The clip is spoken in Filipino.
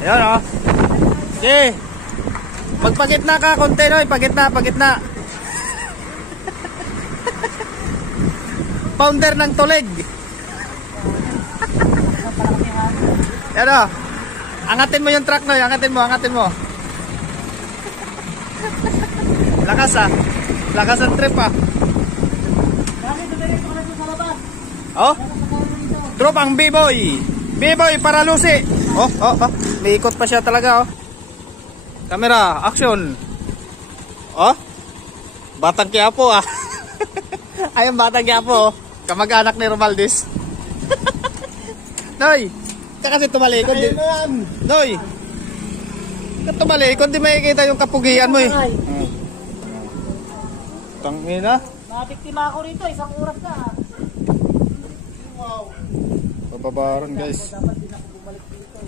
Ayan o. Okay. Magpagitna ka konti, Noy. Pagitna. Founder ng tulig. Ayan o. Angatin mo yung truck, Noy. Angatin mo. Lakas ah. Lakas ang trip ah. Oh. Drop ang B-boy. B-boy para Lucy. Oh. May ikot pa siya talaga oh. Camera, action. Oh. Batang Quiapo ah. Ayun Batang Quiapo oh. Kamag-anak ni Romaldis. Noy. Kasi tumalikod din. Noy. Tumalikod di makikita yung kapugian mo eh. Tangina. Nabiktima ako rito, isang oras na. Wow. Bababaran guys. Dapat din ako bumalik dito.